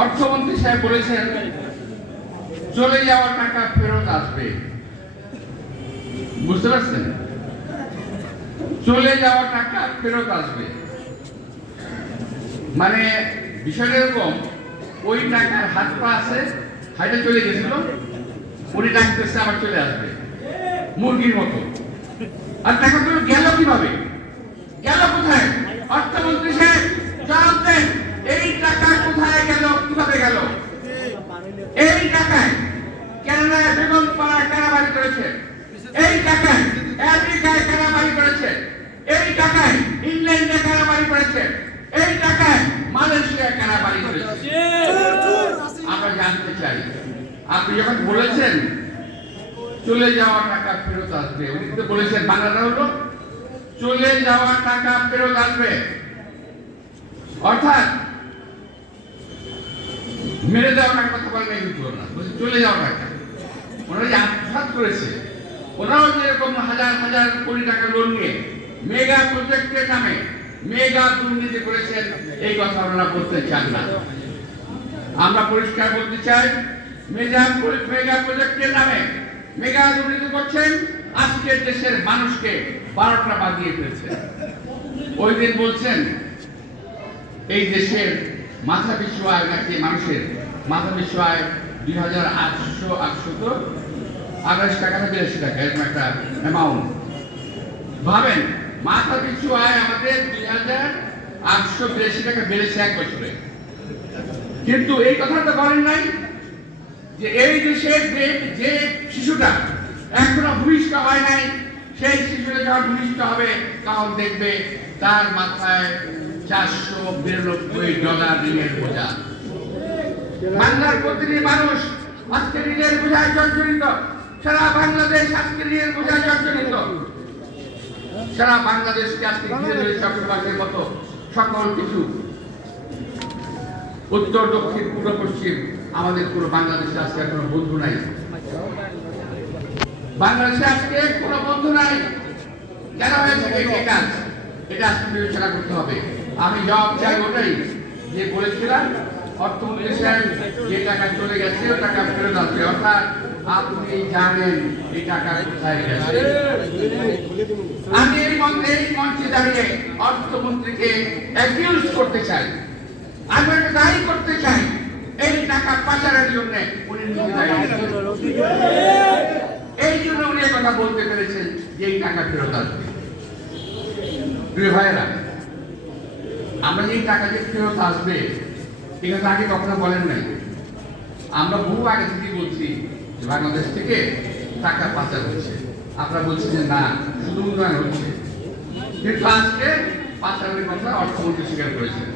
অর্থমন্ত্রী সাহেব বলেছেন চলে যাওয়া টাকা ফেরত আসবে। বুঝতে পারছেন? চলে যাওয়া টাকা ফেরত আসবে মানে বিষয়টা এরকম, ওই টাকার হাত পা আছে, হাইটে চলে গেছিল, উনি ডাকতেছে আবার চলে আসবে মুরগির মতো। আর টাকাগুলো গেল কিভাবে, গেল কোথায়? অর্থমন্ত্রী সাহেব জবাব দেন, এই টাকা কোথায় গেল, কিভাবে গেল? এই টাকায় কেনাডায় বেগম পাড়া কারাবাড়ি করেছে, এই টাকায় আমেরিকায় কারাবাড়ি করেছে, এই টাকায় ইংল্যান্ডে কারাবাড়ি করেছে, এই টাকায় মালয়েশিয়ায় কারাবাড়ি করেছে। আমরা জানতে চাই, আপনি যখন বলেছেন চলে যাওয়া টাকা ফেরত আসবে, উনি তো বলেছেন বাংলাটা হলো চলে যাওয়া টাকা ফেরত আসবে, অর্থাৎ মেরে দেওয়া টাকা কথা বলে কিন্তু না, বলছে চলে যাওয়া টাকা। ওনারা যে আত্মসাৎ করেছে, ওনারাও যেরকম হাজার হাজার কোটি টাকা লোন নিয়ে মেগা প্রজেক্টের নামে মেগা দুর্নীতি করেছেন, এই কথা ওনারা বলতে চান না। আমরা পরিষ্কার বলতে চাই, মেগা প্রজেক্টের নামে মেগা দুর্নীতি করছেন, আজকের দেশের মানুষকে 12টা বাজিয়ে ফেলছেন। ওই দিন বলছেন এই দেশের মাথা পিছু আয় নাকি, মানুষের মাথা পিছু আয় 2828 টাকা না 82 টাকা, এরকম একটা অ্যামাউন্ট। ভাবেন, মাথা পিছু আয় আমাদের 2882 টাকা বেড়েছে এক বছরে। কিন্তু এই কথাটা বলেন নাই যে এই দেশের যে শিশুটা এখনো ভূমিষ্ঠ হয় নাই, সেই শিশুটা যখন ভূমিষ্ঠ হবে তখন দেখবে তার মাথায় $492 ঋণের বোঝা। বাংলার প্রতিটি মানুষ আজকে ঋণের বোঝায় জর্জরিত, সারা বাংলাদেশ আজকে ঋণের বোঝায় জর্জরিত। সারা বাংলাদেশকে আজকে ঘিরে ধরে চক্রবাকের মতো সকল কিছু, উত্তর দক্ষিণ পূর্ব পশ্চিম, আমাদের পুরো বাংলাদেশে আজকে কোনো বন্ধু নাই। বাংলাদেশে আজকে কোনো বন্ধু নাই। কেন হয়েছে এই কাজ, এটা আজকে বিবেচনা করতে হবে। আমি জবাব চাই ওটাই যে বলেছিলাম, অর্থমন্ত্রী সাহেব যে টাকা চলে গেছে ওই টাকা ফেরত আসবে, অর্থাৎ আপনি জানেন এই টাকা কোথায় গেছে। আমি এই মঞ্চে দাঁড়িয়ে অর্থমন্ত্রীকে অ্যাকিউজ করতে চাই, আমি একটা দায়ী করতে চাই, এই টাকা পাচারের জন্য উনি এই জন্য উনি কথা বলতে পেরেছেন যে এই টাকা ফেরত আসবে। প্রিয় ভাইয়েরা, আমরা এই টাকা যে ফেরত আসবে এই কথা আগে কখনো বলেন নাই। আমরা বহু আগে থেকে বলছি যে বাংলাদেশ থেকে টাকা পাচার হচ্ছে, আপনারা বলছেন যে না শুধু উন্নয়ন হচ্ছে, কিন্তু আজকে পাচারের কথা অর্থমন্ত্রী স্বীকার করেছেন।